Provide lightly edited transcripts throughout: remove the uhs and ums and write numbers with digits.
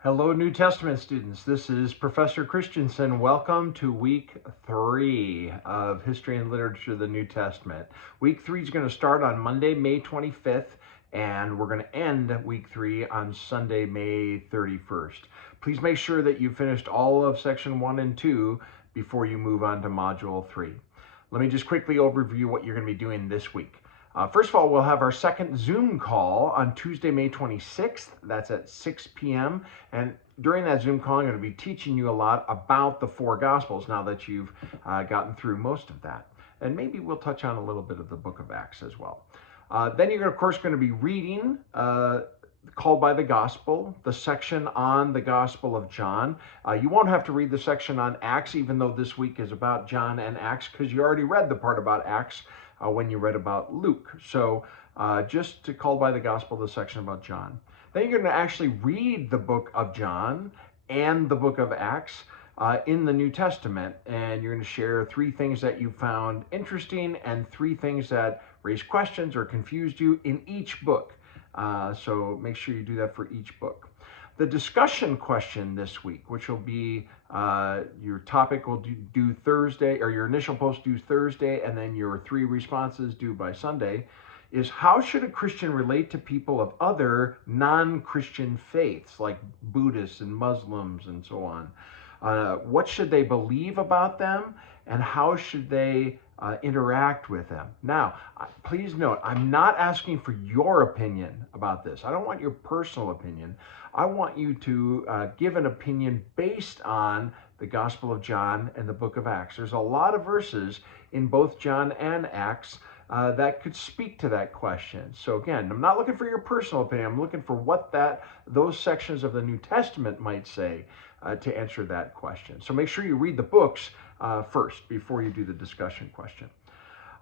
Hello, New Testament students. This is Professor Christensen. Welcome to week 3 of History and Literature of the New Testament. Week 3 is going to start on Monday, May 25th, and we're going to end week 3 on Sunday, May 31st. Please make sure that you finished all of section 1 and 2 before you move on to module 3. Let me just quickly overview what you're going to be doing this week. First of all, we'll have our second Zoom call on Tuesday, May 26th. That's at 6 p.m. And during that Zoom call, I'm going to be teaching you a lot about the four Gospels now that you've gotten through most of that. And maybe we'll touch on a little bit of the book of Acts as well. Then you're, of course, going to be reading Called by the Gospel, the section on the Gospel of John. You won't have to read the section on Acts, even though this week is about John and Acts, because you already read the part about Acts when you read about Luke. So just to Called by the Gospel, the section about John. Then you're going to actually read the book of John and the book of Acts in the New Testament, and you're going to share 3 things that you found interesting and 3 things that raised questions or confused you in each book. So make sure you do that for each book. The discussion question this week, which will be your topic will do Thursday, or your initial post due Thursday, and then your 3 responses due by Sunday, is how should a Christian relate to people of other non-Christian faiths, like Buddhists and Muslims and so on? What should they believe about them, and how should they interact with them? Now, please note, I'm not asking for your opinion about this. I don't want your personal opinion. I want you to give an opinion based on the Gospel of John and the book of Acts. There's a lot of verses in both John and Acts that could speak to that question. So again, I'm not looking for your personal opinion. I'm looking for what those sections of the New Testament might say to answer that question. So make sure you read the books first before you do the discussion question.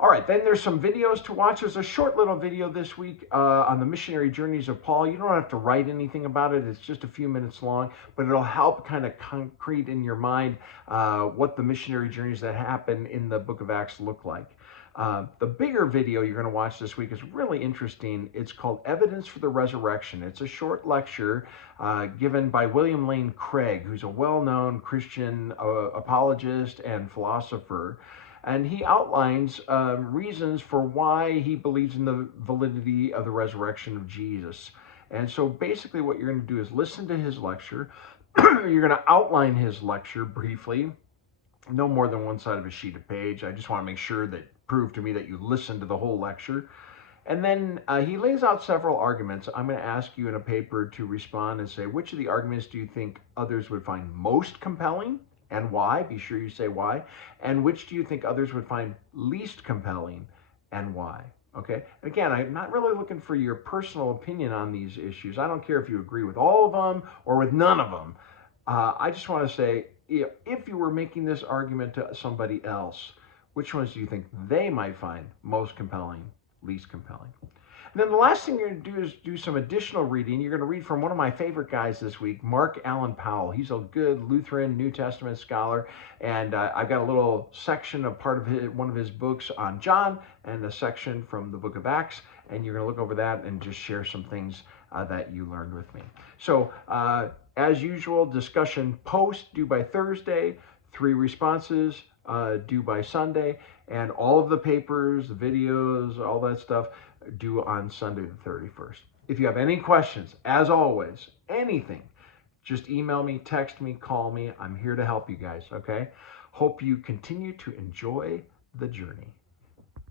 All right, then there's some videos to watch. There's a short little video this week on the missionary journeys of Paul. You don't have to write anything about it. It's just a few minutes long, but it'll help kind of concrete in your mind what the missionary journeys that happen in the book of Acts look like. The bigger video you're going to watch this week is really interesting. It's called Evidence for the Resurrection. It's a short lecture given by William Lane Craig, who's a well-known Christian apologist and philosopher. And he outlines reasons for why he believes in the validity of the resurrection of Jesus. And so basically what you're going to do is listen to his lecture. You're going to outline his lecture briefly, no more than one side of a sheet of page. I just want to make sure that prove to me that you listened to the whole lecture. And then he lays out several arguments. I'm going to ask you in a paper to respond and say, which of the arguments do you think others would find most compelling and why? Be sure you say why. And which do you think others would find least compelling and why? Okay. Again, I'm not really looking for your personal opinion on these issues. I don't care if you agree with all of them or with none of them. I just want to say, if you were making this argument to somebody else, which ones do you think they might find most compelling, least compelling? And then the last thing you're going to do is do some additional reading. You're going to read from one of my favorite guys this week, Mark Allen Powell. He's a good Lutheran New Testament scholar, and I've got a little section of part of one of his books on John and a section from the book of Acts, and you're going to look over that and just share some things that you learned with me. So as usual, discussion post due by Thursday, 3 responses due by Sunday, and all of the papers, the videos, all that stuff due on Sunday the 31st. If you have any questions, as always, anything, just email me, text me, call me. I'm here to help you guys, okay? Hope you continue to enjoy the journey.